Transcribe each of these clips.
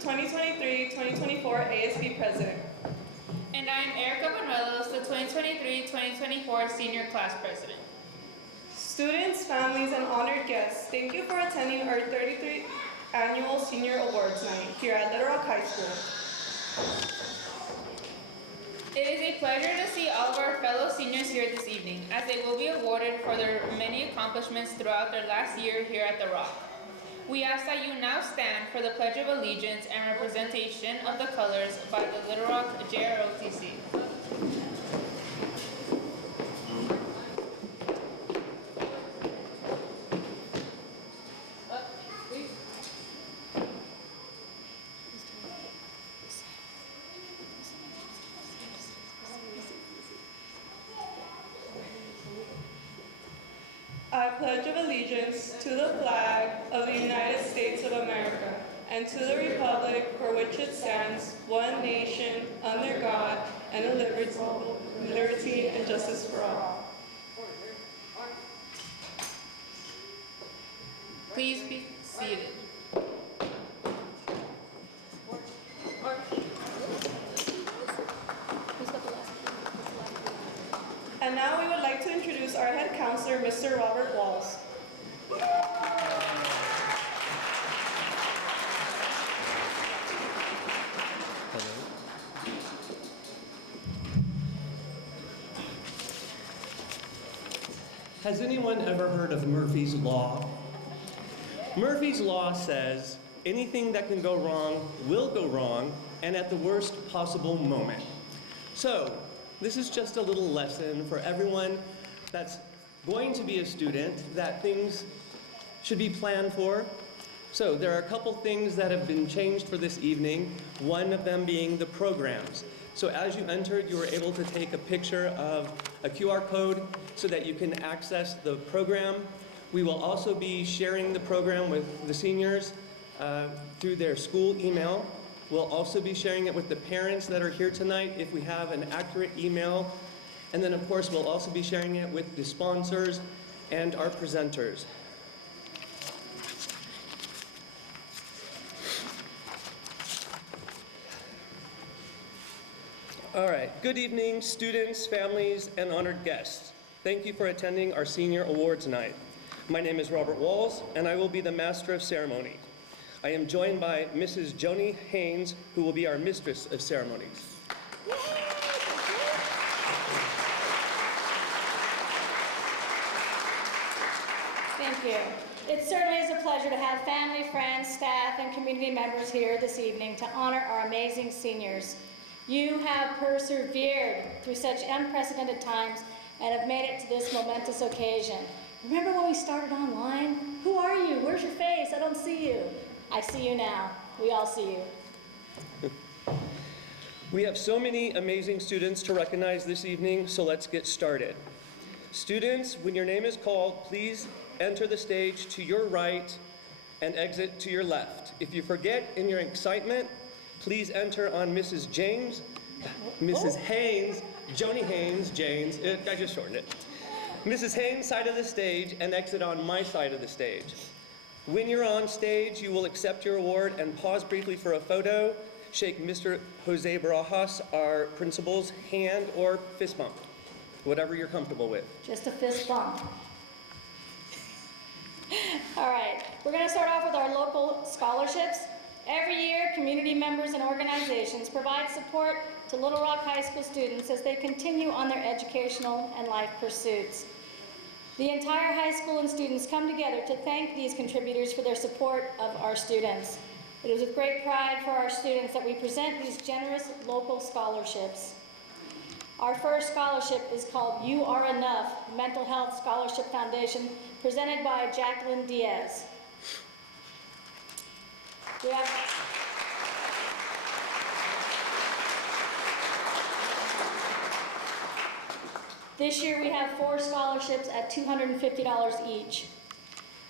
2023-2024 ASB President. And I am Erica Manuelos, the 2023-2024 Senior Class President. Students, families, and honored guests, thank you for attending our 33rd Annual Senior Awards Night here at Littlerock High School. It is a pleasure to see all of our fellow seniors here this evening, as they will be awarded for their many accomplishments throughout their last year here at the Rock. We ask that you now stand for the Pledge of Allegiance and representation of the colors by the Littlerock JROTC. I pledge allegiance to the flag of the United States of America and to the republic for which it stands, one nation, under God, and liberty and justice for all. Please be seated. And now we would like to introduce our head counselor, Mr. Robert Walls. Has anyone ever heard of Murphy's Law? Murphy's Law says anything that can go wrong will go wrong, and at the worst possible moment. So, this is just a little lesson for everyone that's going to be a student that things should be planned for. So there are a couple things that have been changed for this evening, one of them being the programs. So as you entered, you were able to take a picture of a QR code so that you can access the program. We will also be sharing the program with the seniors through their school email. We'll also be sharing it with the parents that are here tonight if we have an accurate email. And then of course we'll also be sharing it with the sponsors and our presenters. All right, good evening students, families, and honored guests. Thank you for attending our Senior Awards Night. My name is Robert Walls and I will be the Master of Ceremony. I am joined by Mrs. Joni Haynes, who will be our Mistress of Ceremonies. Thank you. It certainly is a pleasure to have family, friends, staff, and community members here this evening to honor our amazing seniors. You have persevered through such unprecedented times and have made it to this momentous occasion. Remember when we started online? Who are you? Where's your face? I don't see you. I see you now. We all see you. We have so many amazing students to recognize this evening, so let's get started. Students, when your name is called, please enter the stage to your right and exit to your left. If you forget in your excitement, please enter on Mrs. Haynes, Joni Haynes, James, I just shortened it. Mrs. Haynes' side of the stage and exit on my side of the stage. When you're on stage, you will accept your award and pause briefly for a photo. Shake Mr. Jose Barajas, our principal's hand or fist bump, whatever you're comfortable with. Just a fist bump. All right, we're going to start off with our local scholarships. Every year, community members and organizations provide support to Littlerock High School students as they continue on their educational and life pursuits. The entire high school and students come together to thank these contributors for their support of our students. It is with great pride for our students that we present these generous local scholarships. Our first scholarship is called You Are Enough Mental Health Scholarship Foundation, presented by Jacqueline Diaz. This year we have 4 scholarships at $250 each.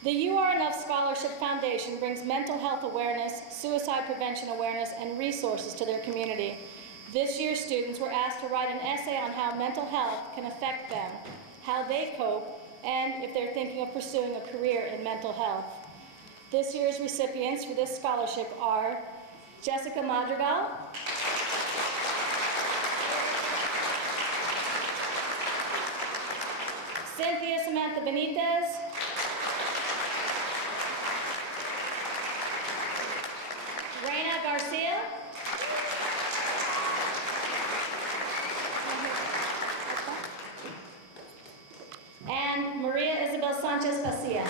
The You Are Enough Scholarship Foundation brings mental health awareness, suicide prevention awareness, and resources to their community. This year's students were asked to write an essay on how mental health can affect them, how they cope, and if they're thinking of pursuing a career in mental health. This year's recipients for this scholarship are Jessica Madrigal. Cynthia Samantha Benitez. Reina Garcia. And Maria Isabel Sanchez Pacias.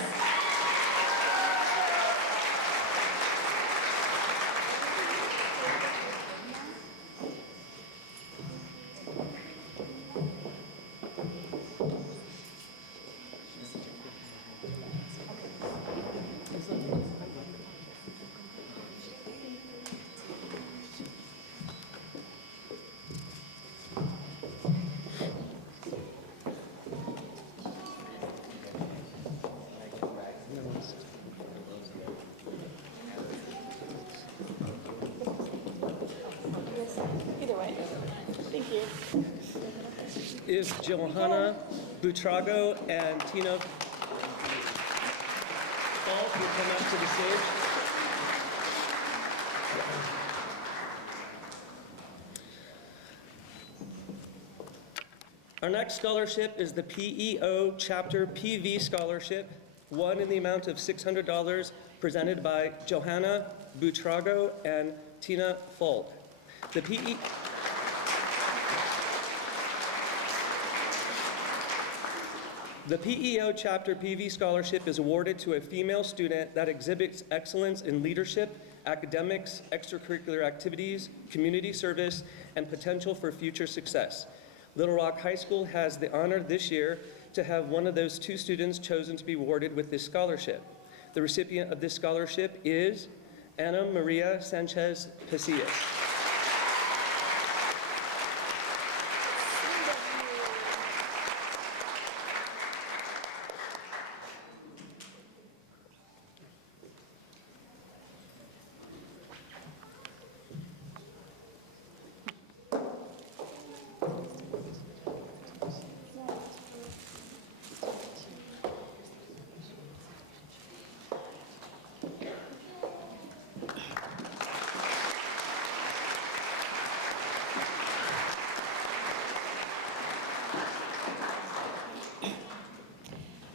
Either way. Thank you. If Johanna Butrago and Tina Falk will come up to the stage. Our next scholarship is the PEO Chapter PV Scholarship, one in the amount of $600, presented by Johanna Butrago and Tina Falk. The PEO Chapter PV Scholarship is awarded to a female student that exhibits excellence in leadership, academics, extracurricular activities, community service, and potential for future success. Littlerock High School has the honor this year to have one of those two students chosen to be awarded with this scholarship. The recipient of this scholarship is Ana Maria Sanchez Pacias.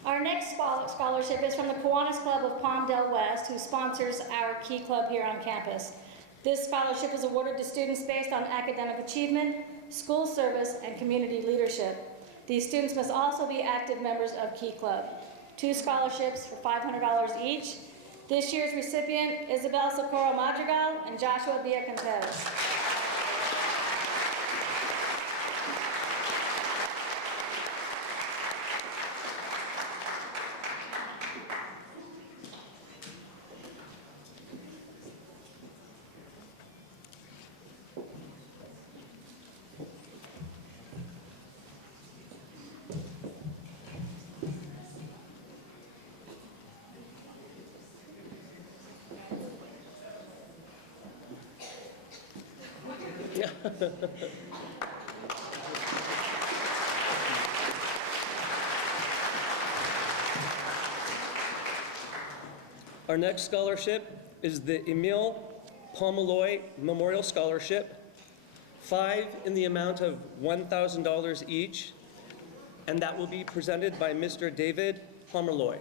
Our next scholarship is from the Kiwanis Club of Palmdale West, who sponsors our Key Club here on campus. This scholarship is awarded to students based on academic achievement, school service, and community leadership. These students must also be active members of Key Club. 2 scholarships for $500 each. This year's recipient, Isabel Socorro Madrigal and Joshua Villacanteros. Our next scholarship is the Emile Pomeroy Memorial Scholarship, 5 in the amount of $1,000 each, and that will be presented by Mr. David Pomeroy.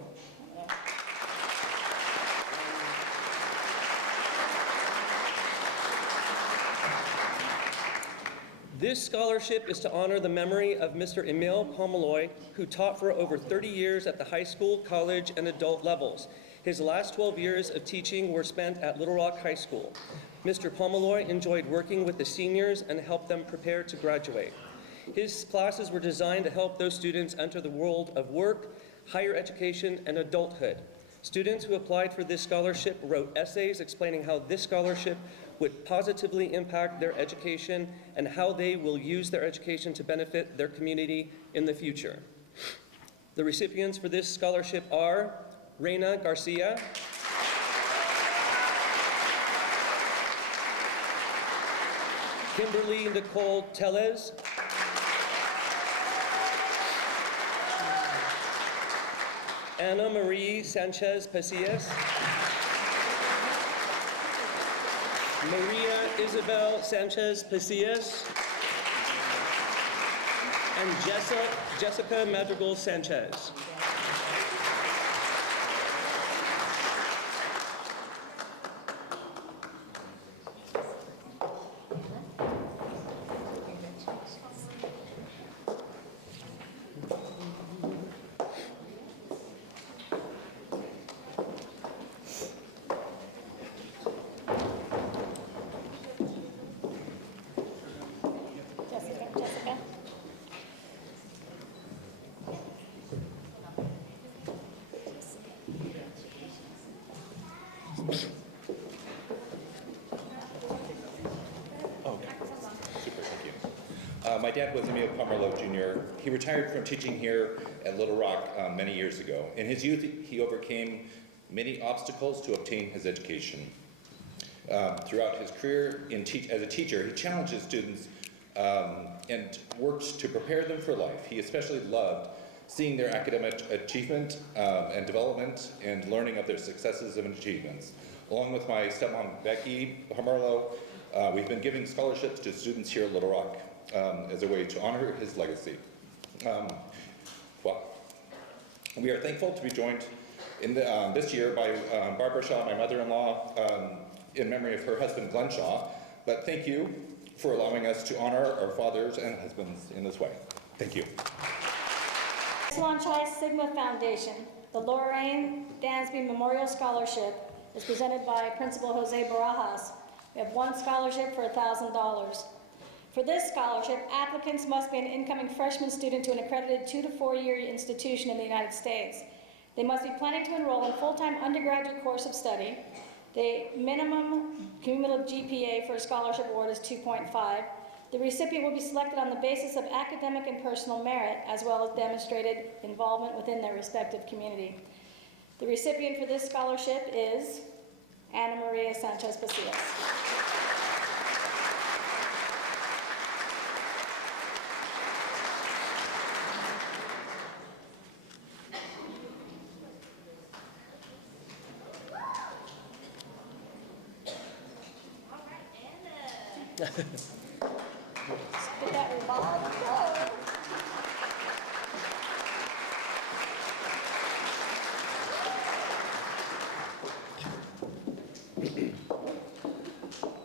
This scholarship is to honor the memory of Mr. Emile Pomeroy, who taught for over 30 years at the high school, college, and adult levels. His last 12 years of teaching were spent at Littlerock High School. Mr. Pomeroy enjoyed working with the seniors and helped them prepare to graduate. His classes were designed to help those students enter the world of work, higher education, and adulthood. Students who applied for this scholarship wrote essays explaining how this scholarship would positively impact their education and how they will use their education to benefit their community in the future. The recipients for this scholarship are Reina Garcia, Kimberly Nicole Tellez, Ana Marie Sanchez Pacias, Maria Isabel Sanchez Pasillas, and Jessica Madrigal Sanchez. Jessica. Okay. Super, thank you. My dad was Emil Pomerleau Jr. He retired from teaching here at Little Rock many years ago. In his youth, he overcame many obstacles to obtain his education. Throughout his career as a teacher, he challenged his students and worked to prepare them for life. He especially loved seeing their academic achievement and development and learning of their successes and achievements. Along with my stepmom, Becky Pomerleau, we've been giving scholarships to students here at Little Rock as a way to honor his legacy. We are thankful to be joined in this year by Barbara Shaw, my mother-in-law, in memory of her husband, Glenn Shaw. But thank you for allowing us to honor our fathers and husbands in this way. Thank you. Epsilon Chi Sigma Foundation, the Lorraine Dansby Memorial Scholarship is presented by Principal Jose Barajas. We have one scholarship for $1,000. For this scholarship, applicants must be an incoming freshman student to an accredited 2 to 4 year institution in the United States. They must be planning to enroll in a full-time undergraduate course of study. The minimum cumulative GPA for a scholarship award is 2.5. The recipient will be selected on the basis of academic and personal merit, as well as demonstrated involvement within their respective community. The recipient for this scholarship is Ana Maria Sanchez Pasillas. Get that revolving door.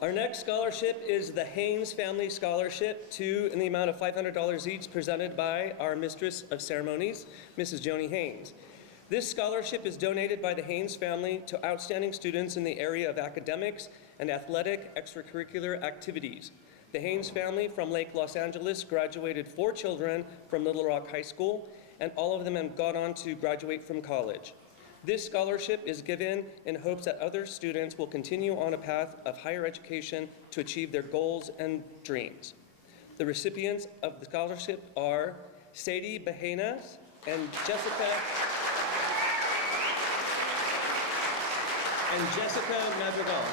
Our next scholarship is the Haynes Family Scholarship, two in the amount of $500 each, presented by our Mistress of Ceremonies, Mrs. Joni Haynes. This scholarship is donated by the Haynes family to outstanding students in the area of academics and athletic extracurricular activities. The Haynes family from Lake Los Angeles graduated 4 children from Littlerock High School, and all of them have gone on to graduate from college. This scholarship is given in hopes that other students will continue on a path of higher education to achieve their goals and dreams. The recipients of the scholarship are Sadie Bejenas and Jessica Madrigal.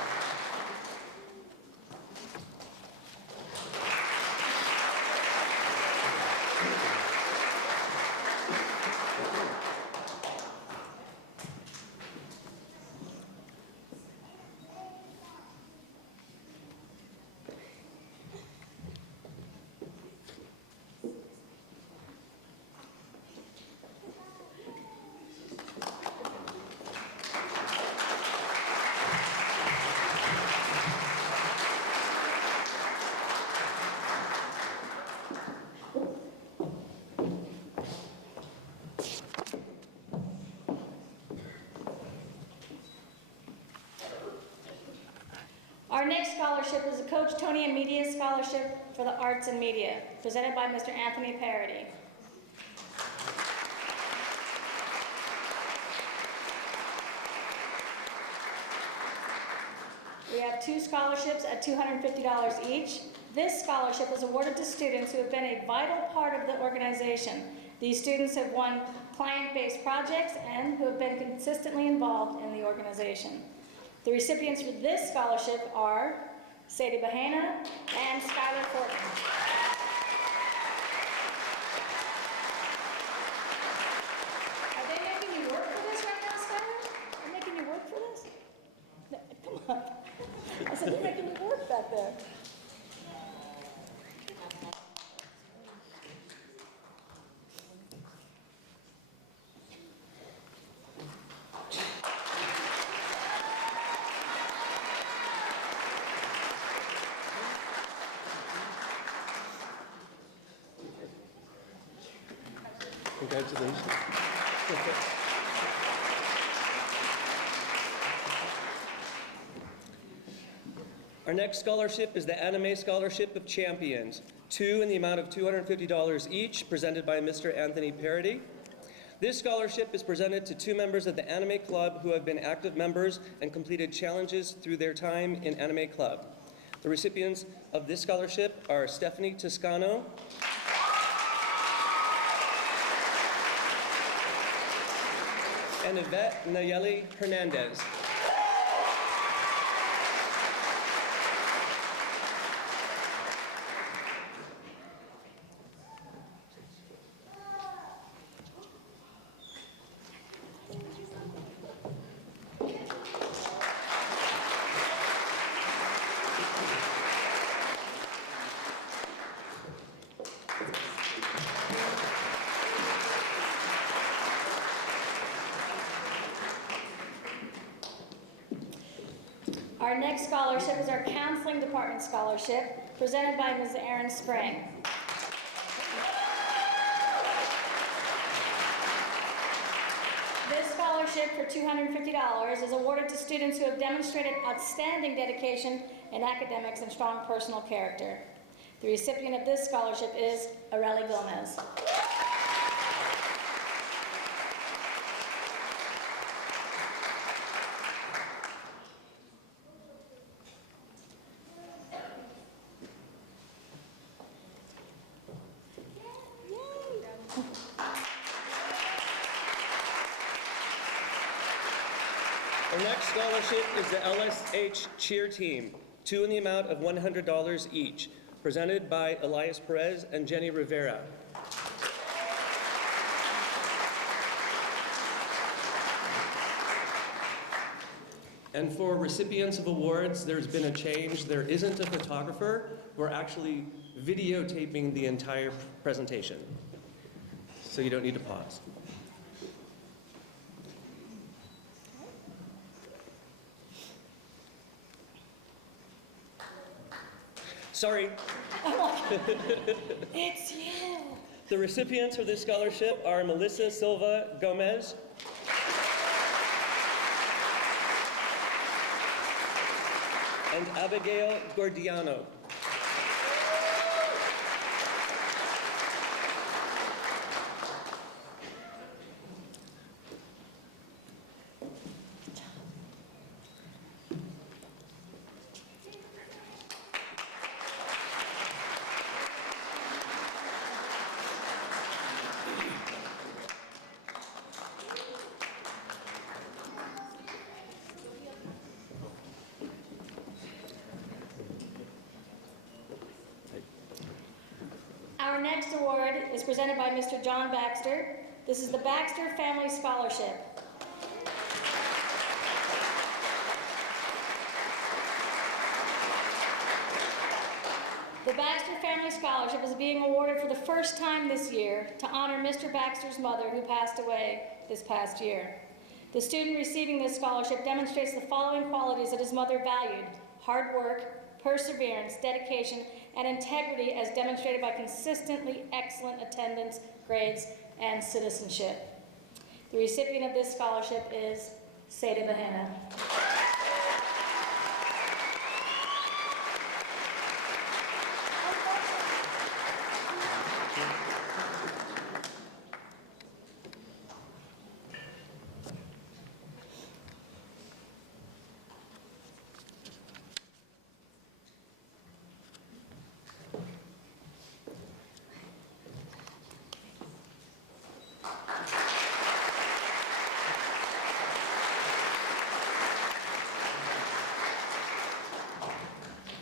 Our next scholarship is the Coach Tony and Media Scholarship for the Arts and Media, presented by Mr. Anthony Parody. We have 2 scholarships at $250 each. This scholarship is awarded to students who have been a vital part of the organization. These students have won client-based projects and who have been consistently involved in the organization. The recipients for this scholarship are Sadie Bahena and Skylar Fortin. Are they making you work for this right now, Skylar? They're making you work for this? No, come on. I said, you're making me work back there. Congratulations. Our next scholarship is the Anime Scholarship of Champions, two in the amount of $250 each, presented by Mr. Anthony Parody. This scholarship is presented to two members of the Anime Club who have been active members and completed challenges through their time in Anime Club. The recipients of this scholarship are Stephanie Toscano, and Yvette Nayeli Hernandez. Our next scholarship is our Counseling Department Scholarship, presented by Ms. Erin Spring. This scholarship for $250 is awarded to students who have demonstrated outstanding dedication in academics and strong personal character. The recipient of this scholarship is Areli Gomez. Our next scholarship is the LSH Cheer Team, two in the amount of $100 each, presented by Elias Perez and Jenny Rivera. And for recipients of awards, there's been a change. There isn't a photographer. We're actually videotaping the entire presentation, so you don't need to pause. Sorry. It's you. The recipients of this scholarship are Melissa Silva Gomez, and Abigail Gordiano. Our next award is presented by Mr. John Baxter. This is the Baxter Family Scholarship. The Baxter Family Scholarship is being awarded for the first time this year to honor Mr. Baxter's mother, who passed away this past year. The student receiving this scholarship demonstrates the following qualities that his mother valued: hard work, perseverance, dedication, and integrity as demonstrated by consistently excellent attendance, grades, and citizenship. The recipient of this scholarship is Sadie Bahena.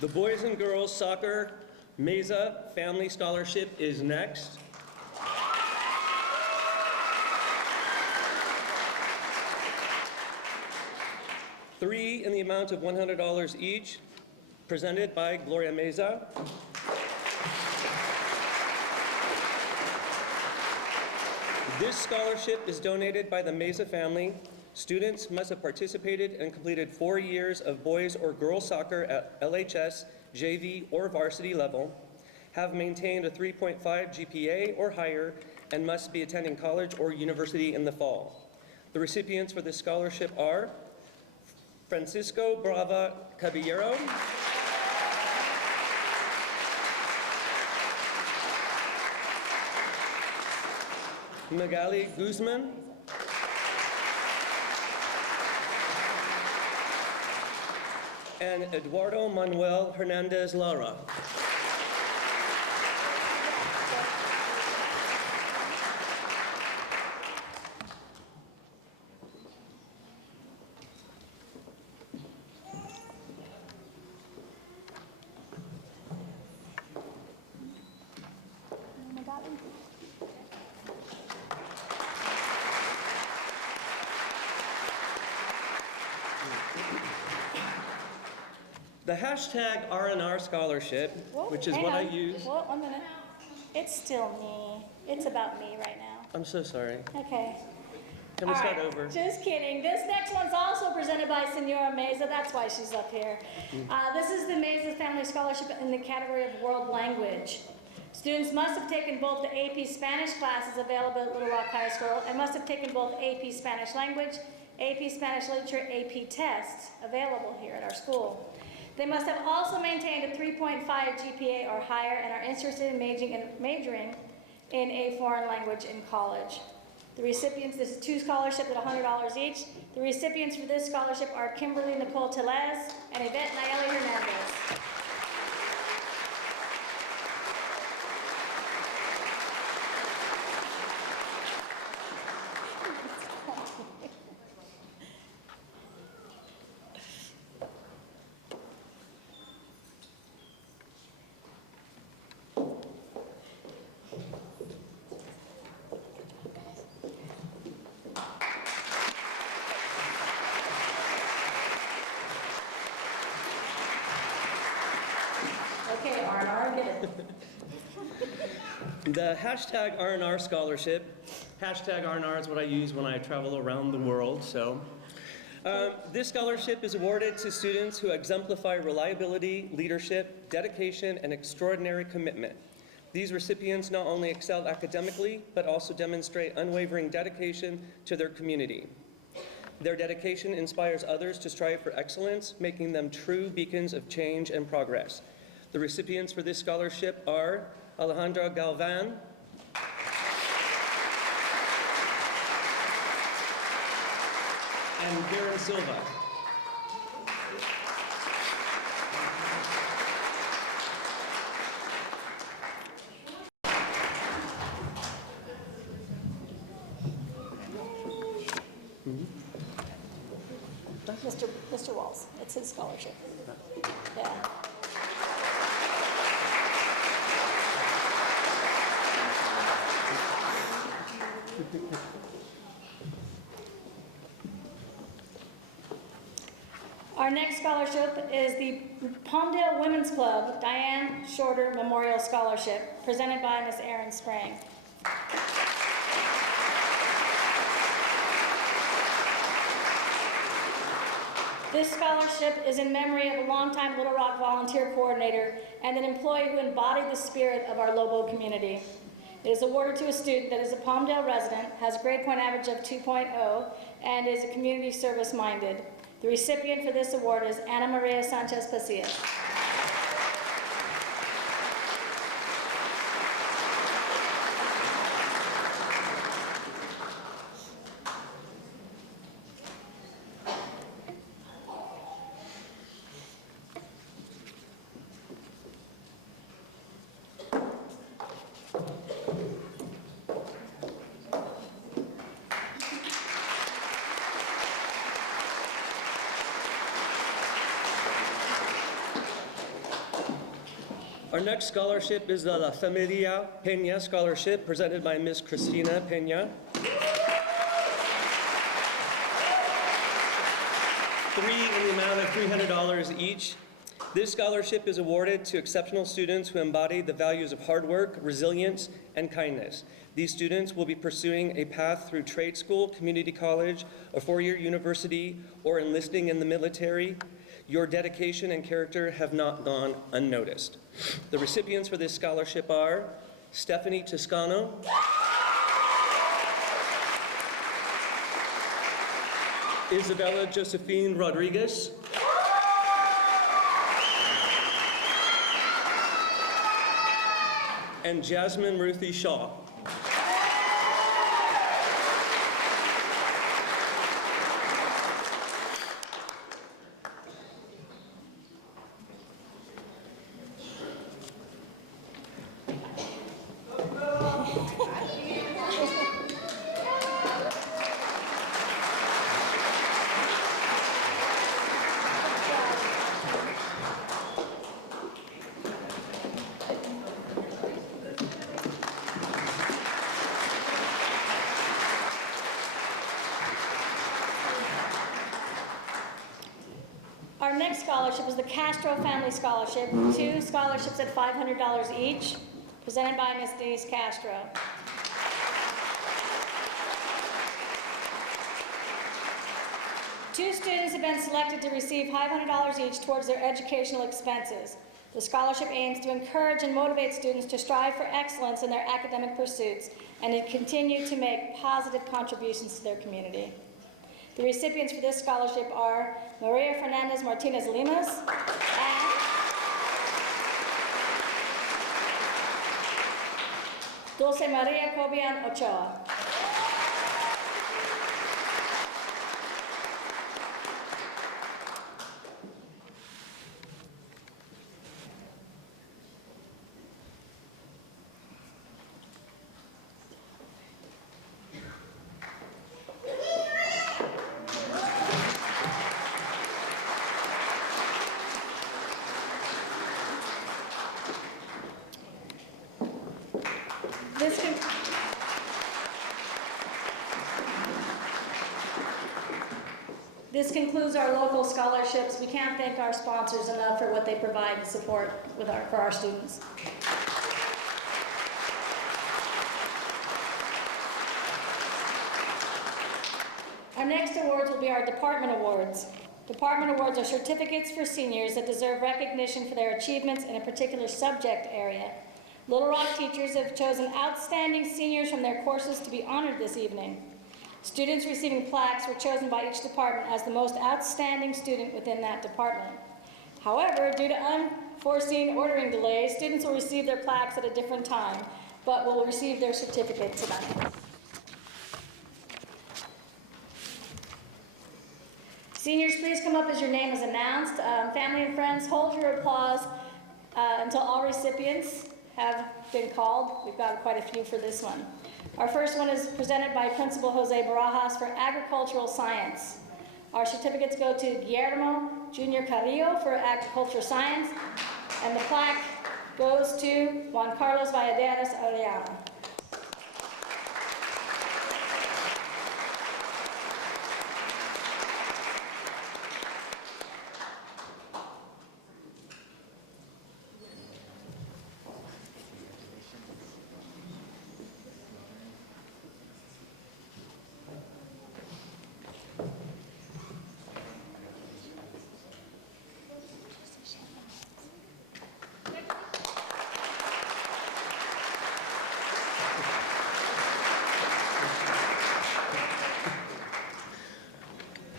The Boys and Girls Soccer Mesa Family Scholarship is next. 3 in the amount of $100 each, presented by Gloria Meza. This scholarship is donated by the Meza family. Students must have participated and completed 4 years of boys or girls soccer at LHS, JV, or varsity level, have maintained a 3.5 GPA or higher, and must be attending college or university in the fall. The recipients for this scholarship are Francisco Brava Caballero, Magali Guzman, and Eduardo Manuel Hernandez Lara. The hashtag R&R scholarship, which is Hang what I on. use. Whoa, 1 minute. It's still me. It's about me right now. I'm so sorry. Okay. Can we All start right, over? Just kidding. This next one's also presented by Senora Meza. That's why she's up here. This is the Meza Family Scholarship in the category of World Language. Students must have taken both the AP Spanish classes available at Littlerock High School and must have taken both AP Spanish Language, AP Spanish Literature, AP tests available here at our school. They must have also maintained a 3.5 GPA or higher and are interested in majoring in a foreign language in college. The recipients, this is 2 scholarships at $100 each. The recipients for this scholarship are Kimberly Nicole Telez and Yvette Nayeli Hernandez. Okay, R&R, get it. The hashtag R&R scholarship, hashtag R&R is what I use when I travel around the world, so. This scholarship is awarded to students who exemplify reliability, leadership, dedication, and extraordinary commitment. These recipients not only excel academically, but also demonstrate unwavering dedication to their community. Their dedication inspires others to strive for excellence, making them true beacons of change and progress. The recipients for this scholarship are Alejandra Galvan, and Darren Silva. Mr. Walls, it's his scholarship. Yeah. Our next scholarship is the Palmdale Women's Club Diane Shorter Memorial Scholarship, presented by Ms. Erin Sprang. This scholarship is in memory of a longtime Little Rock volunteer coordinator and an employee who embodied the spirit of our Lobo community. It is awarded to a student that is a Palmdale resident, has a grade point average of 2.0, and is a community service minded. The recipient for this award is Ana Maria Sanchez Pasillas. Our next scholarship is the La Familia Peña Scholarship, presented by Ms. Cristina Peña. three in the amount of $300 each. This scholarship is awarded to exceptional students who embody the values of hard work, resilience, and kindness. These students will be pursuing a path through trade school, community college, a four-year university, or enlisting in the military. Your dedication and character have not gone unnoticed. The recipients for this scholarship are Stephanie Toscano, Isabella Josephine Rodriguez, and Jasmine Ruthie Shaw. Our next scholarship is the Castro Family Scholarship, 2 scholarships at $500 each, presented by Ms. Denise Castro. Two students have been selected to receive $500 each towards their educational expenses. The scholarship aims to encourage and motivate students to strive for excellence in their academic pursuits and to continue to make positive contributions to their community. The recipients for this scholarship are Maria Fernandez Martinez Limas and Dulce Maria Cobian Ochoa. This concludes our local scholarships. We can't thank our sponsors enough for what they provide and support for our students. Our next awards will be our department awards. Department awards are certificates for seniors that deserve recognition for their achievements in a particular subject area. Little Rock teachers have chosen outstanding seniors from their courses to be honored this evening. Students receiving plaques were chosen by each department as the most outstanding student within that department. However, due to unforeseen ordering delays, students will receive their plaques at a different time, but will receive their certificate tonight. Seniors, please come up as your name is announced. Family and friends, hold your applause until all recipients have been called. We've got quite a few for this one. Our first one is presented by Principal Jose Barajas for Agricultural Science. Our certificates go to Guillermo Jr. Carrillo for Agricultural Science, and the plaque goes to Juan Carlos Valladares Arellano.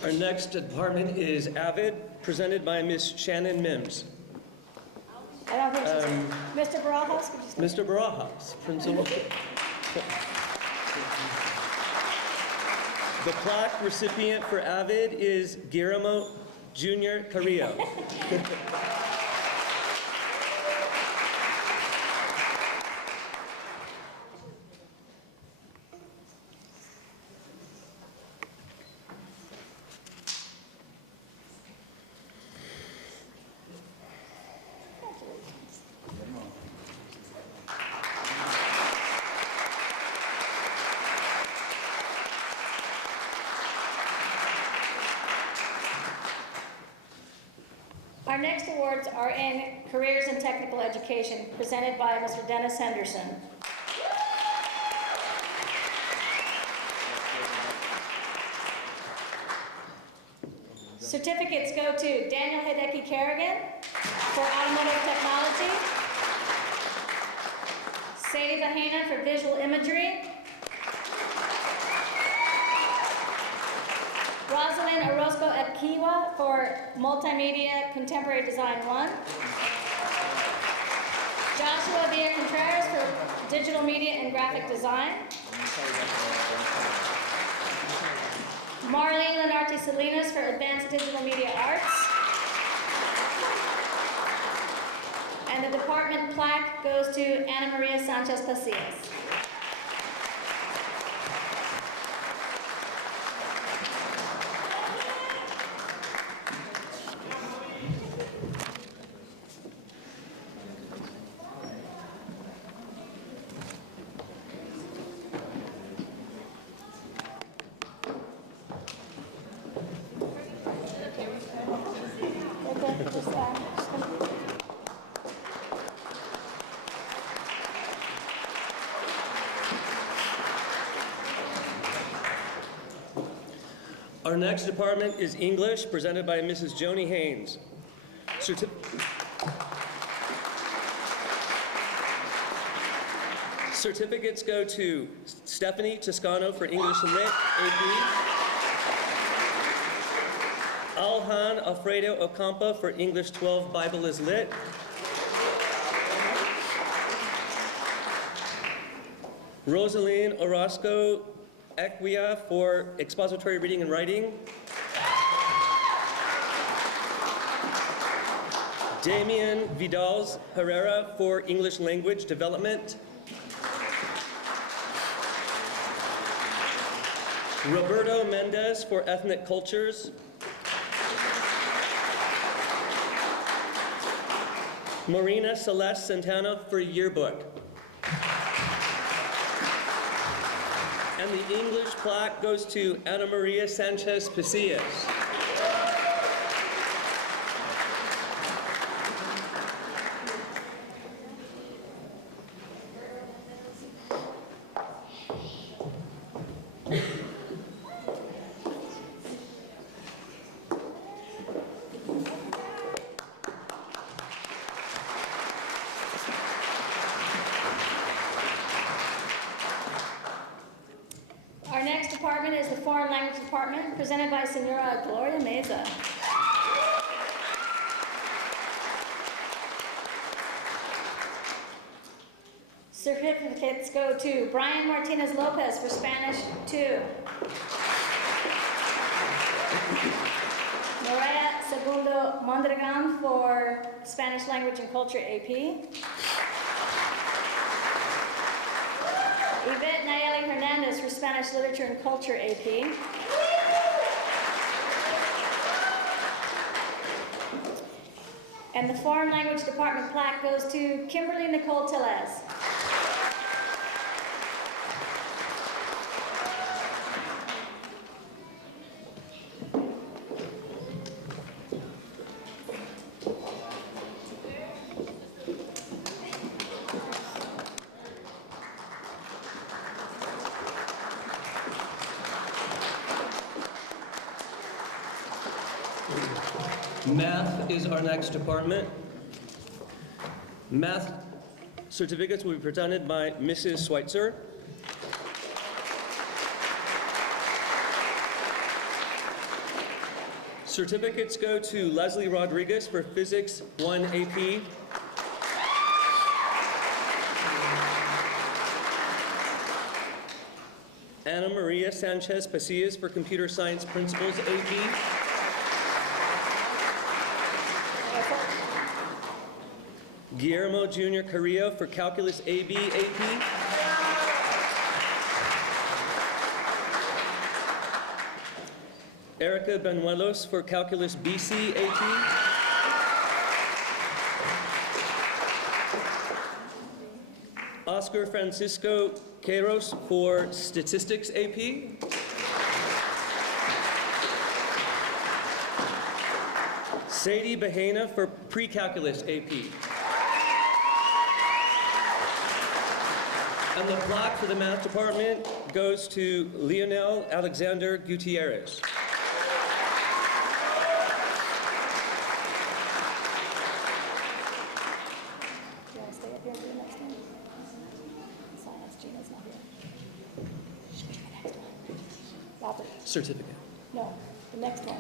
Our next department is AVID, presented by Ms. Shannon Mims. I don't think she's Mr. Barajas, could you step Mr. Barajas, Principal. The plaque recipient for AVID is Guillermo Jr. Carrillo. Our next awards are in Careers in Technical Education, presented by Mr. Dennis Henderson. Certificates go to Daniel Hideki Kerrigan for Automotive Technology, Sadie Bahena for Visual Imagery, Rosalind Orozco Epkiwa for Multimedia Contemporary Design 1, Joshua Villa Contreras for Digital Media and Graphic Design, Marlene Lenarte Salinas for Advanced Digital Media Arts, and the department plaque goes to Ana Maria Sanchez Pasillas. Our next department is English, presented by Mrs. Joni Haynes. Certificates go to Stephanie Toscano for English Lit, AP. Alhan Alfredo Ocampa for English 12 Bible is Lit. Rosaline Orozco Equia for Expository Reading and Writing. Damian Vidal Herrera for English Language Development. Roberto Mendez for Ethnic Cultures. Marina Celeste Santana for Yearbook. And the English plaque goes to Ana Maria Sanchez Pasillas. Our next department is the Foreign Language Department, presented by Senora Gloria Meza. Certificates go to Brian Martinez Lopez for Spanish 2. Maria Segundo Mondragon for Spanish Language and Culture AP. Yvette Nayeli Hernandez for Spanish Literature and Culture AP. And the Foreign Language Department plaque goes to Kimberly Nicole Tellez. Math is our next department. Math certificates will be presented by Mrs. Schweitzer. Certificates go to Leslie Rodriguez for Physics 1 AP. Ana Maria Sanchez Pasillas for Computer Science Principles AP. Guillermo Jr. Carrillo for Calculus AB AP. Erica Benuelos for Calculus BC AP. Oscar Francisco Queiroz for Statistics AP. Sadie Bahena for Pre-Calculus AP. And the plaque for the math department goes to Leonel Alexander Gutierrez. You want to stay up here and do the next one? Science, Gina's not here. Should we do the next one? Robert, Certificate. no, the next one.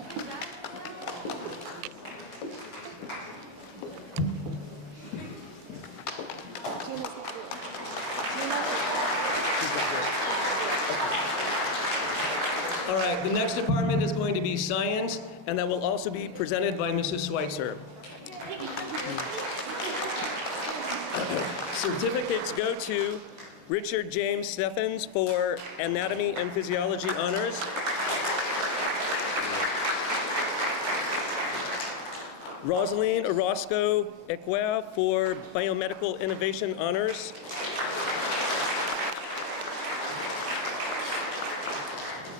Gina's not here. Gina? All right, the next department is going to be science, and that will also be presented by Mrs. Schweitzer. Certificates go to Richard James Steffens for anatomy and physiology honors. Rosaline Orozco Equea for biomedical innovation honors.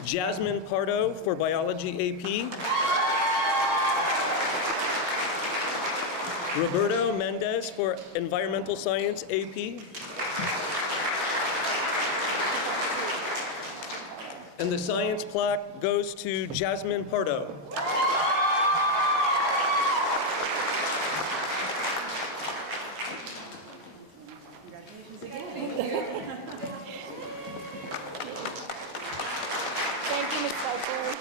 Jasmine Pardo for biology AP. Roberto Mendez for environmental science AP. And the science plaque goes to Jasmine Pardo. Thank you, Ms. Schweitzer.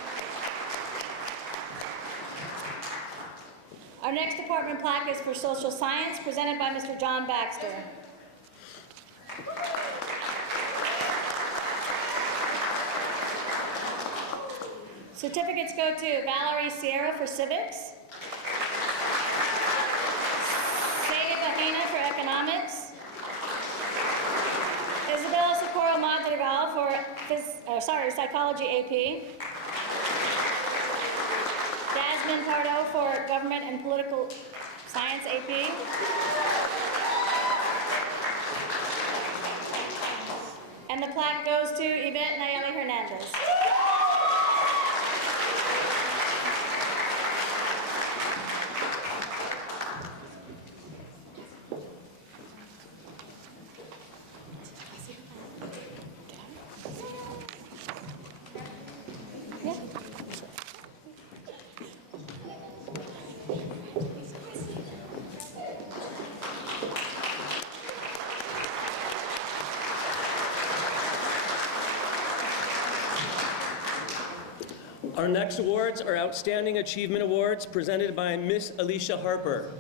Our next department plaque is for social science, presented by Mr. John Baxter. Certificates go to Valerie Sierra for civics, Sadie Bahena for economics, Isabella Socorro Madrigal for psychology AP, Jasmine Pardo for government and political science AP, and the plaque goes to Yvette Nayeli Hernandez. Our next awards are Outstanding Achievement Awards presented by Miss Alicia Harper.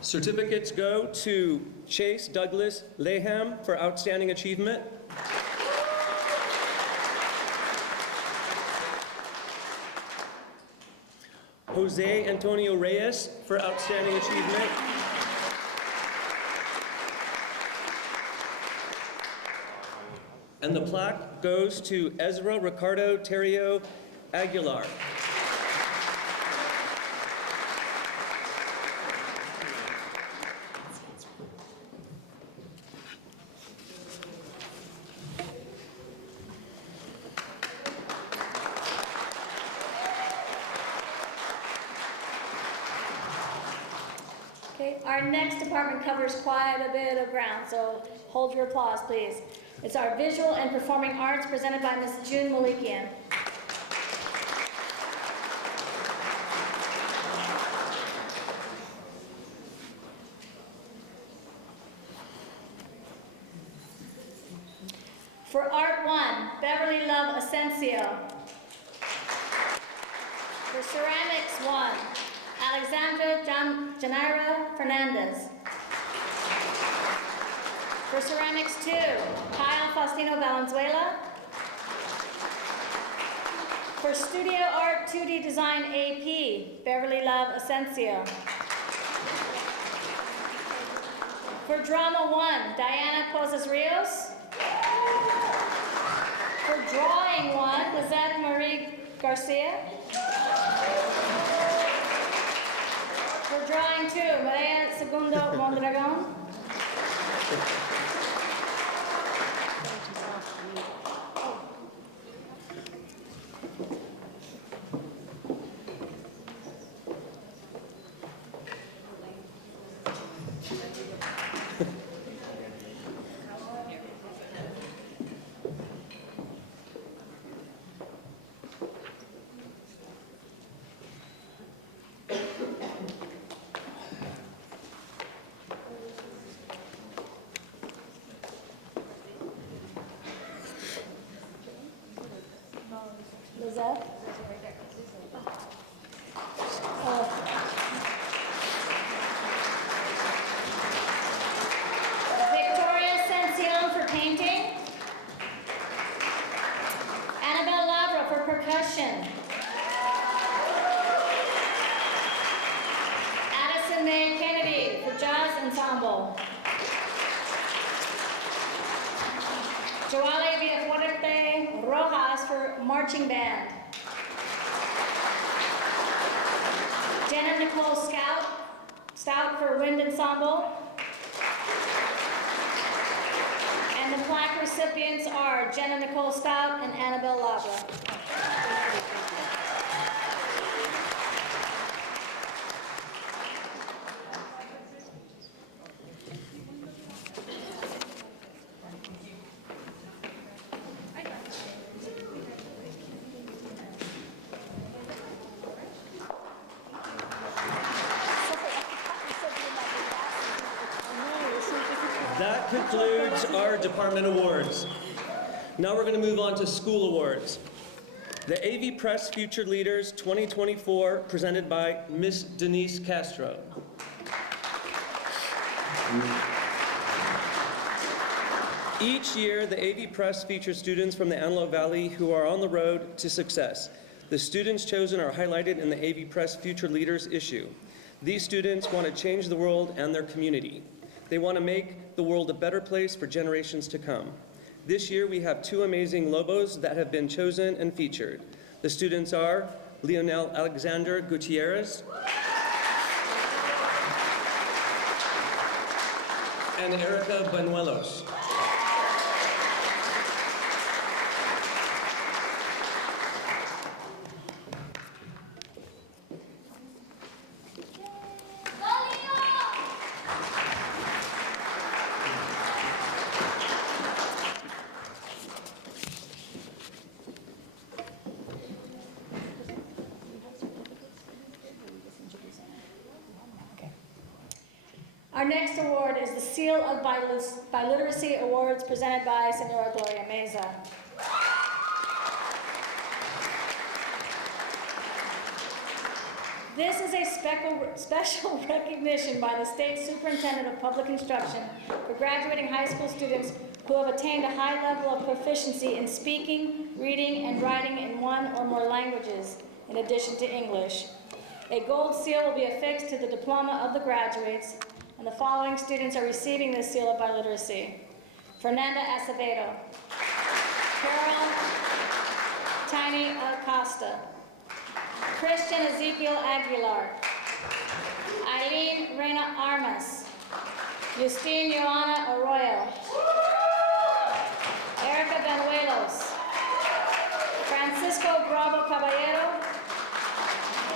Certificates go to Chase Douglas Laham for Outstanding Achievement. Jose Antonio Reyes for Outstanding Achievement. And the plaque goes to Ezra Ricardo Terrio Aguilar. Okay, our next department covers quite a bit of ground, so hold your applause, please. It's our visual and performing arts presented by Ms. June Malikian. For Art 1, Beverly Love Asensio. For Ceramics 1, Alexandra Janira Fernandez. For Ceramics 2, Kyle Faustino Valenzuela. For Studio Art 2D Design AP, Beverly Love Asensio. For Drama 1, Diana Cosas Rios. For Drawing 1, Lizette Marie Garcia. For Drawing 2, Maria Segundo Mondragon. Mesa. Victoria Sension for painting. Annabelle Labra for percussion. Addison May Kennedy for jazz ensemble. Joale Villafuerte Rojas for marching band. Jenna Nicole Stout for wind ensemble. And the plaque recipients are Jenna Nicole Stout and Annabelle Labra. That concludes our department awards. Now we're going to move on to school awards. The AV Press Future Leaders 2024, presented by Miss Denise Castro. Each year, the AV Press features students from the Antelope Valley who are on the road to success. The students chosen are highlighted in the AV Press Future Leaders issue. These students want to change the world and their community. They want to make the world a better place for generations to come. This year, we have two amazing Lobos that have been chosen and featured. The students are Leonel Alexander Gutierrez and Erica Banuelos. Our next award is the Seal of Biliteracy Awards presented by Senora Gloria Meza. This is a special recognition by the State Superintendent of Public Instruction for graduating high school students who have attained a high level of proficiency in speaking, reading, and writing in one or more languages, in addition to English. A gold seal will be affixed to the diploma of the graduates, and the following students are receiving this seal of biliteracy: Fernanda Acevedo, Carol Tiny Acosta, Christian Ezekiel Aguilar, Eileen Reina Armas, Justine Joana Arroyo, Erica Banuelos, Francisco Bravo Caballero,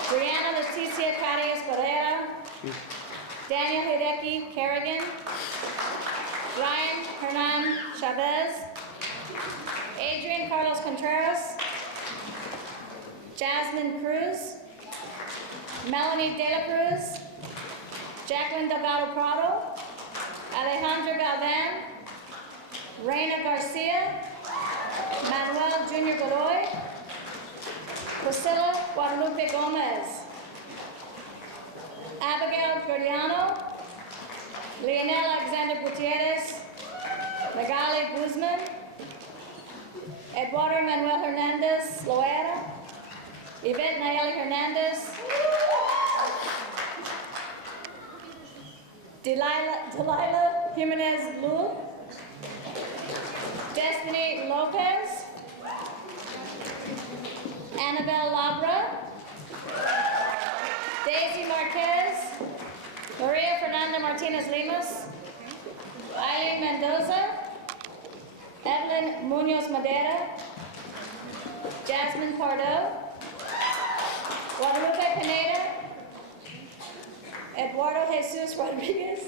Brianna Leticia Carias Pereira, Daniel Hideki Kerrigan, Ryan Hernan Chavez, Adrian Carlos Contreras, Jasmine Cruz, Melanie De La Cruz, Jacqueline Delgado Prado, Alejandra Galvan, Reina Garcia, Manuel Jr. Godoy, Priscilla Guadalupe Gomez, Abigail Giordano, Leonel Alexander Gutierrez, Magali Guzman, Eduardo Manuel Hernandez Loera, Yvette Nayeli Hernandez, Delilah Jimenez Lu, Destiny Lopez, Annabelle Labra, Daisy Marquez, Maria Fernanda Martinez Limas, Eileen Mendoza, Evelyn Munoz Madera, Jasmine Pardo, Guadalupe Pineda, Eduardo Jesus Rodriguez,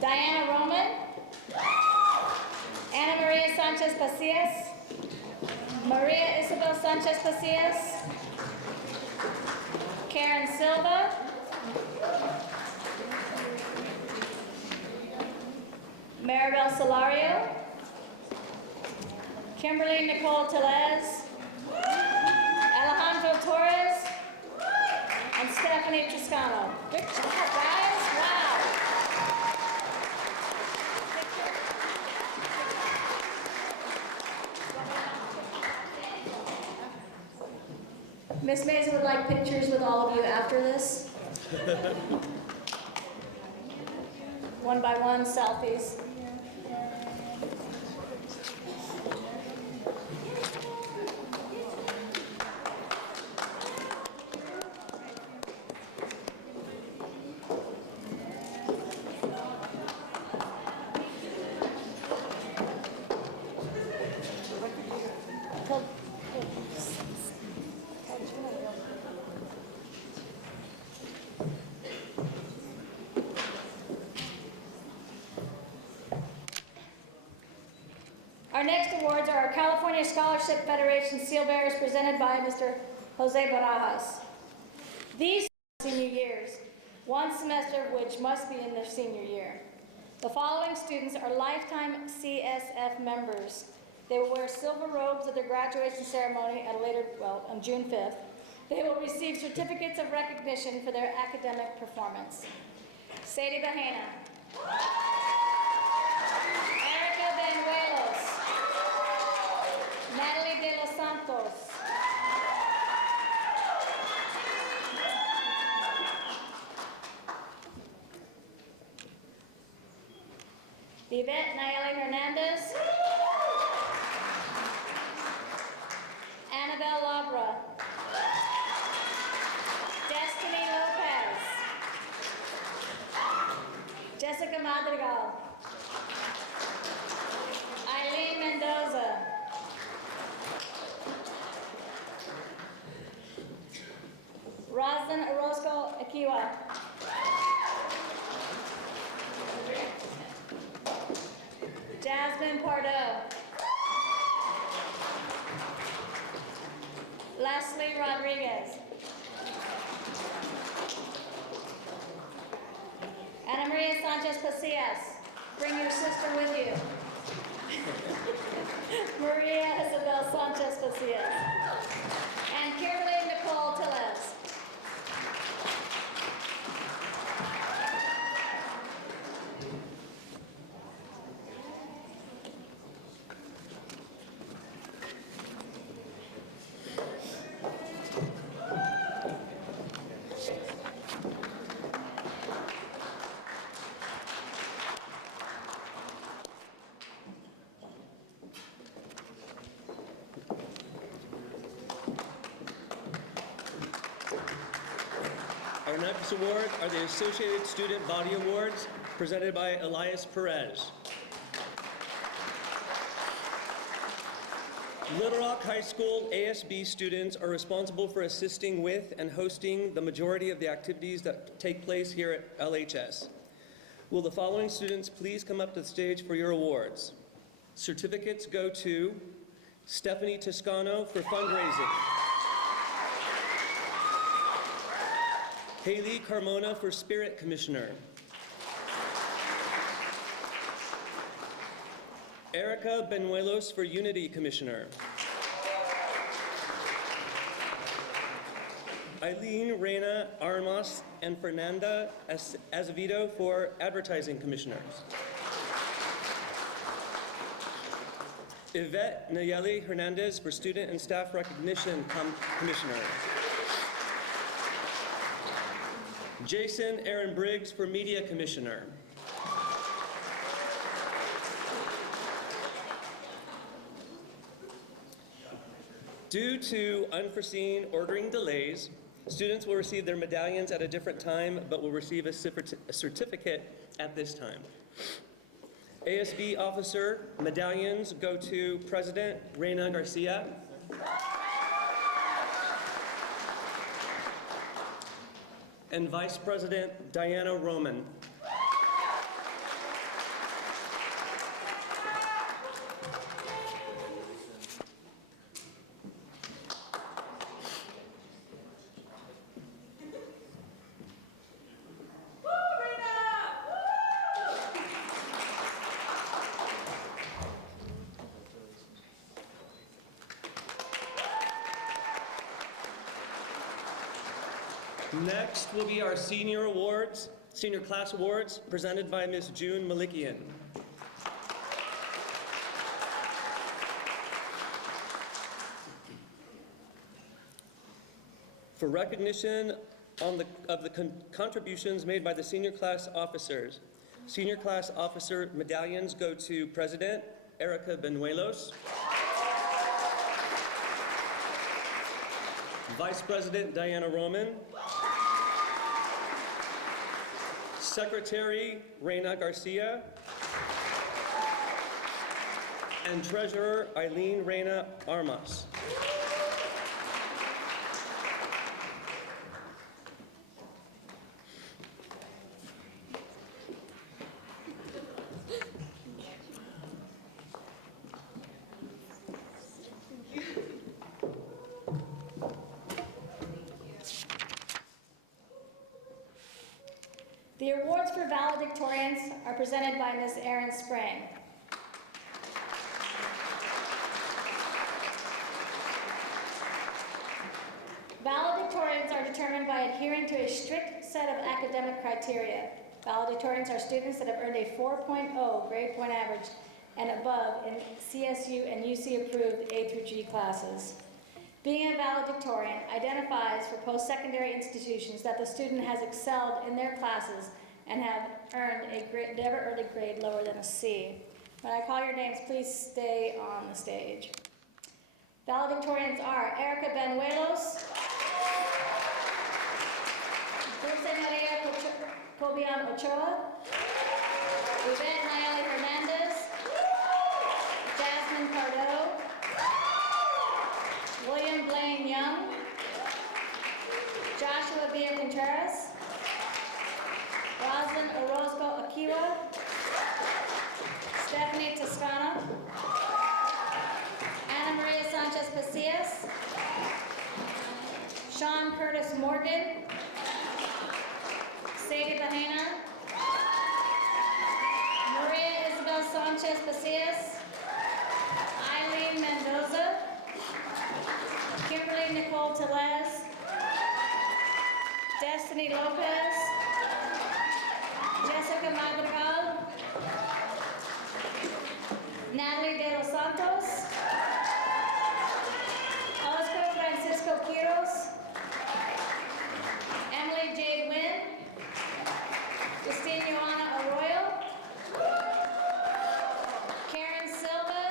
Diana Roman, Ana Maria Sanchez Pacias, Maria Isabel Sanchez Pacias, Karen Silva, Maribel Solario, Kimberly Nicole Telez, Meritorious, and Stephanie Toscano. Good job, guys. Wow. Miss Mason would like pictures with all of you after this. One by one, selfies. Our next awards are our California Scholarship Federation Seal Bearers presented by Mr. Jose Barajas. These senior years, one semester of which must be in their senior year. The following students are lifetime CSF members. They will wear silver robes at their graduation ceremony at a later, on June 5th. They will receive certificates of recognition for their academic performance. Sadie Bahena. Erica Benuelos. Natalie de los Santos. Yvette Nayeli Hernandez. Annabelle Labra. Destiny Lopez. Jessica Madrigal. Eileen Mendoza. Roslyn Orozco Akiwa. Jasmine Pardo. Leslie Rodriguez. Ana Maria Sanchez Pasillas. Bring your sister with you. Maria Isabel Sanchez Pasillas. And Kimberly Nicole Tellez. Our next award are the Associated Student Body Awards, presented by Elias Perez. Littlerock High School ASB students are responsible for assisting with and hosting the majority of the activities that take place here at LHS. Will the following students please come up to the stage for your awards? Certificates go to Stephanie Toscano for fundraising. Haley Carmona for Spirit Commissioner. Erica Benuelos for Unity Commissioner. Eileen Reina Armas and Fernanda Azevedo for Advertising Commissioners. Yvette Nayeli Hernandez for Student and Staff Recognition Commissioner. Jason Aaron Briggs for Media Commissioner. Due to unforeseen ordering delays, students will receive their medallions at a different time, but will receive a certificate at this time. ASB officer medallions go to President Reina Garcia, and Vice President Diana Roman. Next will be our senior class awards, presented by Ms. June Malikian. For recognition of the contributions made by the senior class officers, senior class officer medallions go to President Erica Benuelos, Vice President Diana Roman, Secretary Reina Garcia, and Treasurer Eileen Reina Armas. The awards for valedictorians are presented by Ms. Erin Sprang. Valedictorians are determined by adhering to a strict set of academic criteria. Valedictorians are students that have earned a 4.0 grade point average and above in CSU and UC approved A through G classes. Being a valedictorian identifies for post-secondary institutions that the student has excelled in their classes and have never earned a grade lower than a C. When I call your names, please stay on the stage. Valedictorians are Erica Benuelos, Dulce Maria Cobian Ochoa, Yvette Nayeli Hernandez, Jasmine Pardo, William Blaine Young, Joshua Villa Contreras, Rosalind Orozco Akiwa, Stephanie Toscano, Ana Maria Sanchez Pasillas, Sean Curtis Morgan, Sadie Bahena, Maria Isabel Sanchez Pasillas, Eileen Mendoza, Kimberly Nicole Telez, Destiny Lopez, Jessica Madrigal, Natalie De Los Santos, Oscar Francisco Quiros, Emily Jade Wynn, Christine Joanna Arroyo, Karen Silva,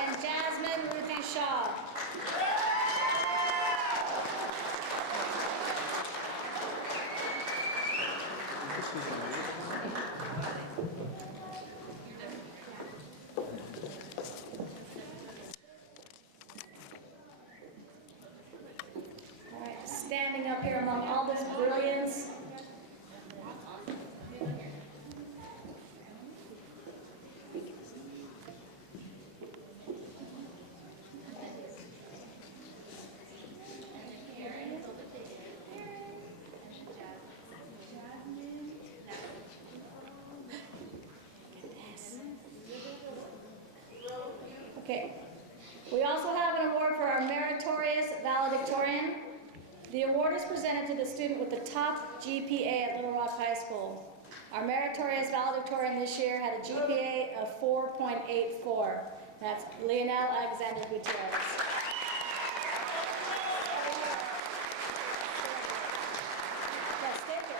and Jasmine Ruthie Shaw. All right, standing up here among all this brilliance. Okay. We also have an award for our Meritorious Valedictorian. The award is presented to the student with the top GPA at Littlerock High School. Our Meritorious Valedictorian this year had a GPA of 4.84. That's Leonel Alexander Gutierrez. Yeah, stay there.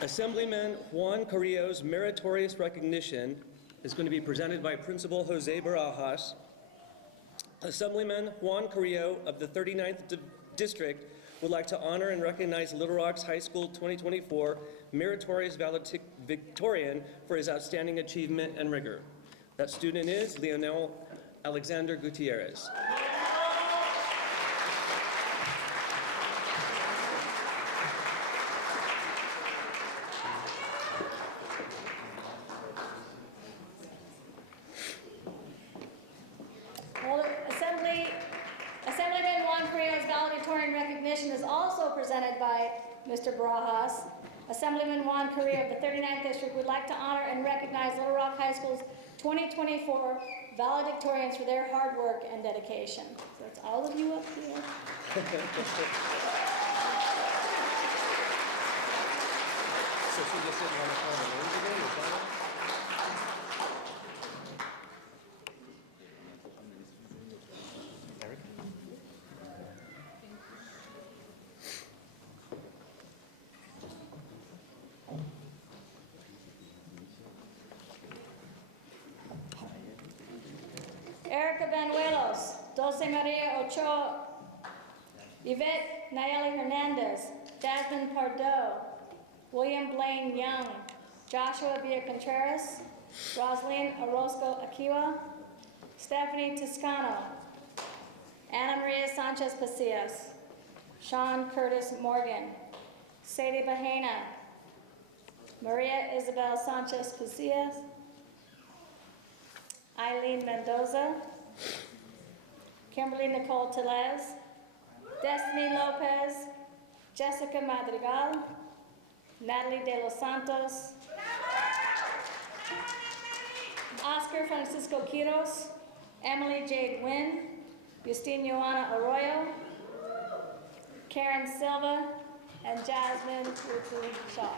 Assemblyman Juan Carrillo's meritorious recognition is going to be presented by Principal Jose Barajas. Assemblyman Juan Carrillo of the 39th District would like to honor and recognize Little Rock's High School 2024 Meritorious Valedictorian for his outstanding achievement and rigor. That student is Leonel Alexander Gutierrez. Assemblyman Juan Carrillo's valedictorian recognition is Mr. Barajas, Assemblyman Juan Correa of the 39th District would like to honor and recognize Little Rock High School's 2024 valedictorians for their hard work and dedication. So it's all of you up here. So she just didn't want to call the names again, is that it? There we go. Erica Banuelos, Dulce Maria Ochoa, Yvette Nayeli Hernandez, Jasmine Pardo, William Blaine Young, Joshua Villa Contreras, Rosalyn Orozco Akiwa, Stephanie Toscano, Ana Maria Sanchez Pasillas, Sean Curtis Morgan, Sadie Bahena, Maria Isabel Sanchez Pasillas, Eileen Mendoza, Kimberly Nicole Telez, Destiny Lopez, Jessica Madrigal, Natalie De Los Santos, Oscar Francisco Quiros, Emily Jade Wynn, Justine Joanna Arroyo, Karen Silva, and Jasmine Rupu Shaw.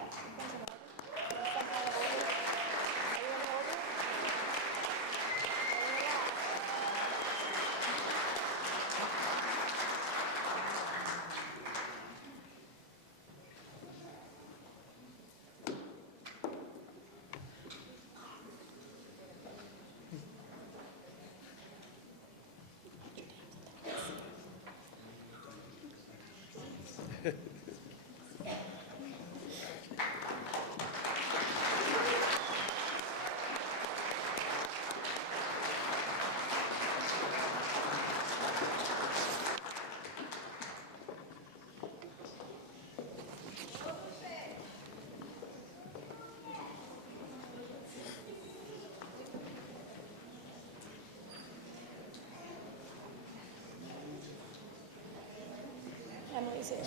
Emily's here.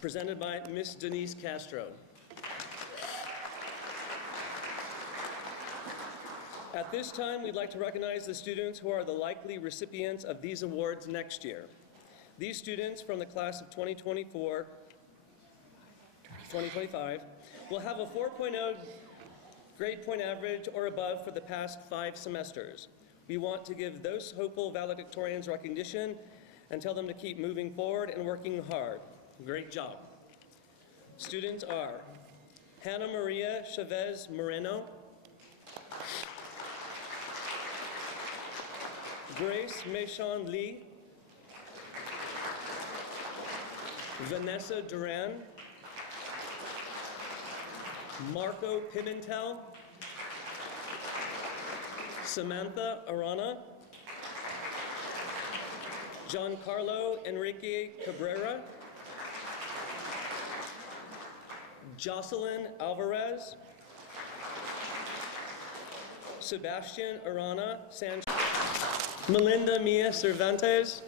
Presented by Miss Denise Castro. At this time, we'd like to recognize the students who are the likely recipients of these awards next year. These students from the class of 2025 will have a 4.0 grade point average or above for the past 5 semesters. We want to give those hopeful valedictorians recognition and tell them to keep moving forward and working hard. Great job. Students are Hannah Maria Chavez Moreno, Grace Meshon Lee, Vanessa Duran, Marco Pimentel, Samantha Arana, Giancarlo Enrique Cabrera, Jocelyn Alvarez, Sebastian Arana Sanchez, Melinda Mia Cervantes,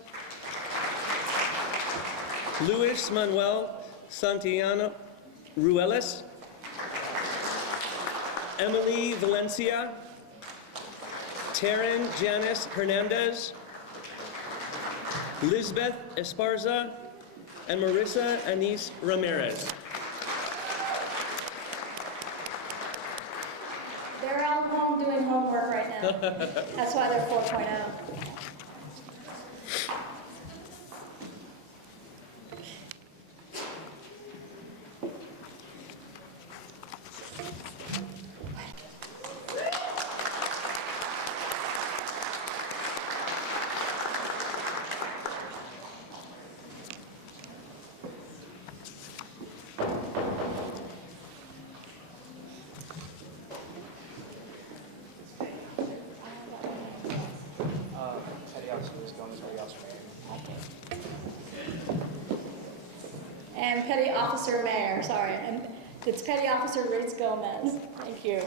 Luis Manuel Santillana Ruelas, Emily Valencia, Taryn Janice Hernandez, Lisbeth Esparza, and Marissa Anise Ramirez. They're all home doing homework right now. That's why they're 4.0. and Petty Officer Mayor, sorry, and it's Petty Officer Ruth Gomez. Thank you.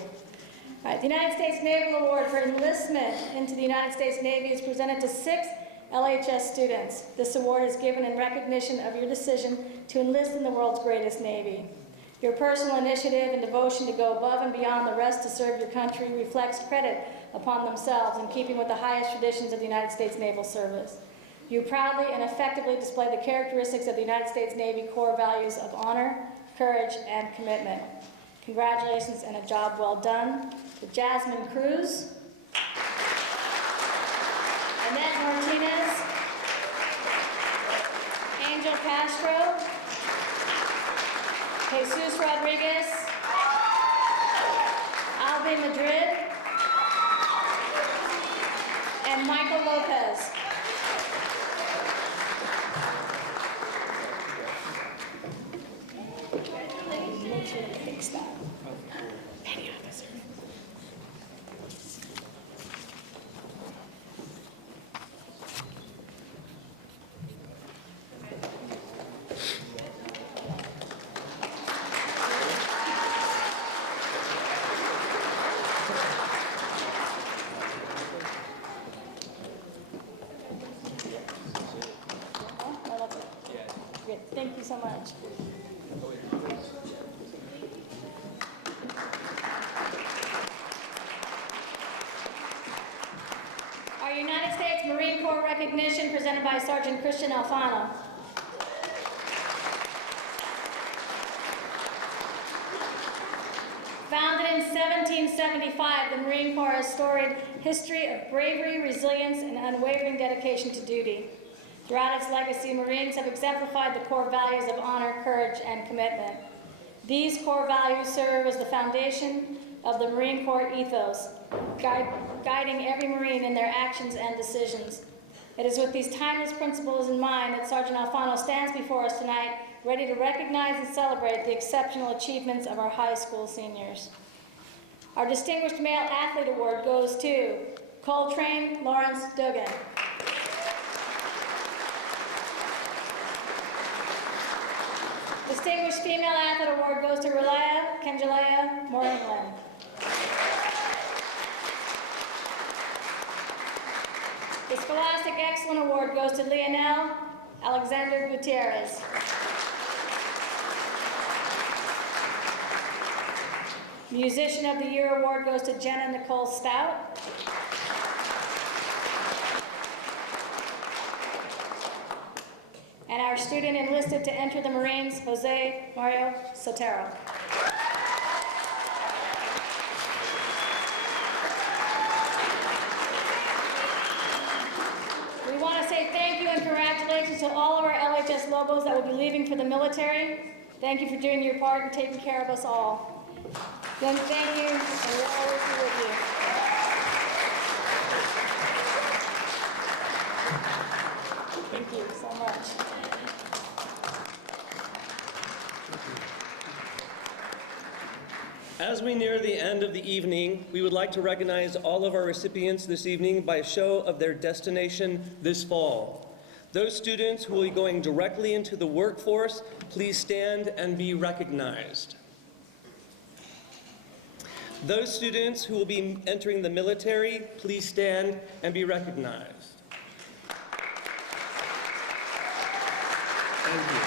All right, the United States Naval Award for enlistment into the United States Navy is presented to 6 LHS students. This award is given in recognition of your decision to enlist in the world's greatest Navy. Your personal initiative and devotion to go above and beyond the rest to serve your country reflects credit upon themselves in keeping with the highest traditions of the United States Naval Service. You proudly and effectively display the characteristics of the United States Navy core values of honor, courage, and commitment. Congratulations and a job well done to Jasmine Cruz, Annette Martinez, Angel Castro, Jesus Rodriguez, Alvin Madrid, and Michael Lopez. Make sure to fix that. Petty officer. Good. Thank you so much. Our United States Marine Corps recognition presented by Sergeant Christian Alfano. Founded in 1775, the Marine Corps has a storied history of bravery, resilience, and unwavering dedication to duty. Throughout its legacy, Marines have exemplified the core values of honor, courage, and commitment. These core values serve as the foundation of the Marine Corps ethos, guiding every Marine in their actions and decisions. It is with these timeless principles in mind that Sergeant Alfano stands before us tonight, ready to recognize and celebrate the exceptional achievements of our high school seniors. Our Distinguished Male Athlete Award goes to Coltrane Lawrence Dugan. Distinguished Female Athlete Award goes to Relaya Kenjalaya Moringland. The Scholastic Excellent Award goes to Leonel Alexander Gutierrez. Musician of the Year Award goes to Jenna Nicole Stout. And our student enlisted to enter the Marines, Jose Mario Sotero. We want to say thank you and congratulations to all of our LHS Lobos that will be leaving for the military. Thank you for doing your part and taking care of us all. Then thank you, and we'll always be with you. Thank you so much. As we near the end of the evening, we would like to recognize all of our recipients this evening by a show of their destination this fall. Those students who will be going directly into the workforce, please stand and be recognized. Those students who will be entering the military, please stand and be recognized. Thank you.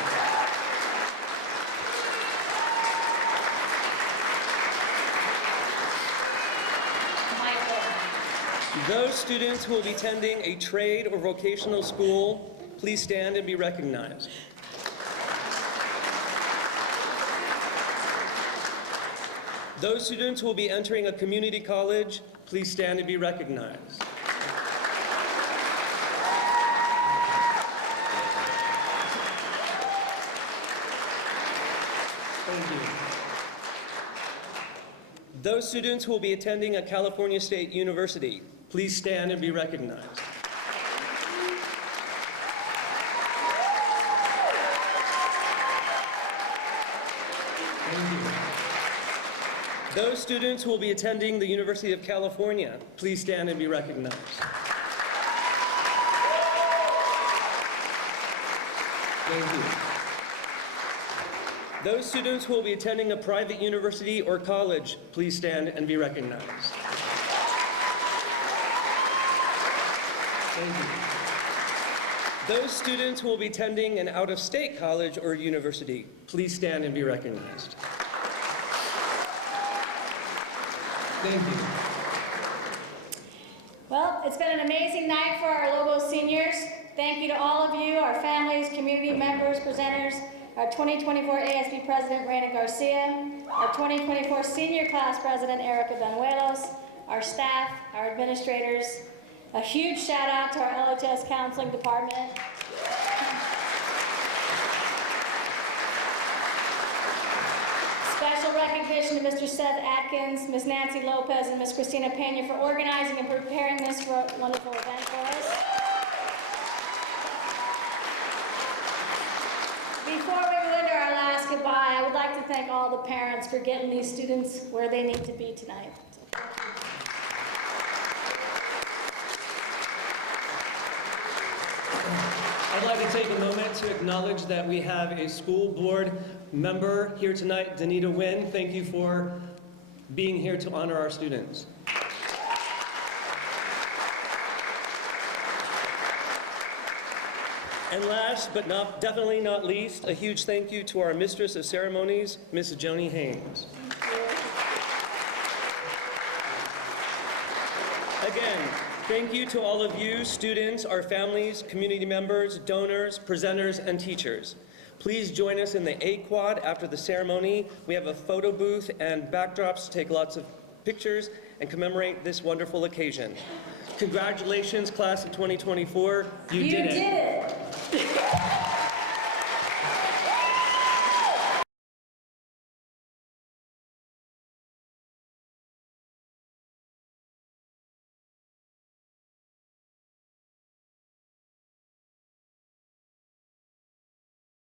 Those students who will be attending a trade or vocational school, please stand and be recognized. Those students who will be entering a community college, please stand and be recognized. Thank you. Those students who will be attending a California State University, please stand and be recognized. Thank you. Those students who will be attending the University of California, please stand and be recognized. Thank you. Those students who will be attending a private university or college, please stand and be recognized. Thank you. Those students who will be attending an out-of-state college or university, please stand and be recognized. Thank you. Well, it's been an amazing night for our Lobo seniors. Thank you to all of you, our families, community members, presenters, our 2024 ASB President, Raina Garcia, our 2024 Senior Class President, Erica Benuelos, our staff, our administrators. A huge shout out to our LHS Counseling Department. Special recognition to Mr. Seth Atkins, Ms. Nancy Lopez, and Ms. Christina Pena for organizing and preparing this wonderful event for us. Before we move into our last goodbye, I would like to thank all the parents for getting these students where they need to be tonight. I'd like to take a moment to acknowledge that we have a school board member here tonight, Danita Nguyen. Thank you for being here to honor our students. And last but definitely not least, a huge thank you to our Mistress of Ceremonies, Miss Joni Haynes. Again, thank you to all of you, students, our families, community members, donors, presenters, and teachers. Please join us in the A Quad after the ceremony. We have a photo booth and backdrops to take lots of pictures and commemorate this wonderful occasion. Congratulations, class of 2024. You did it.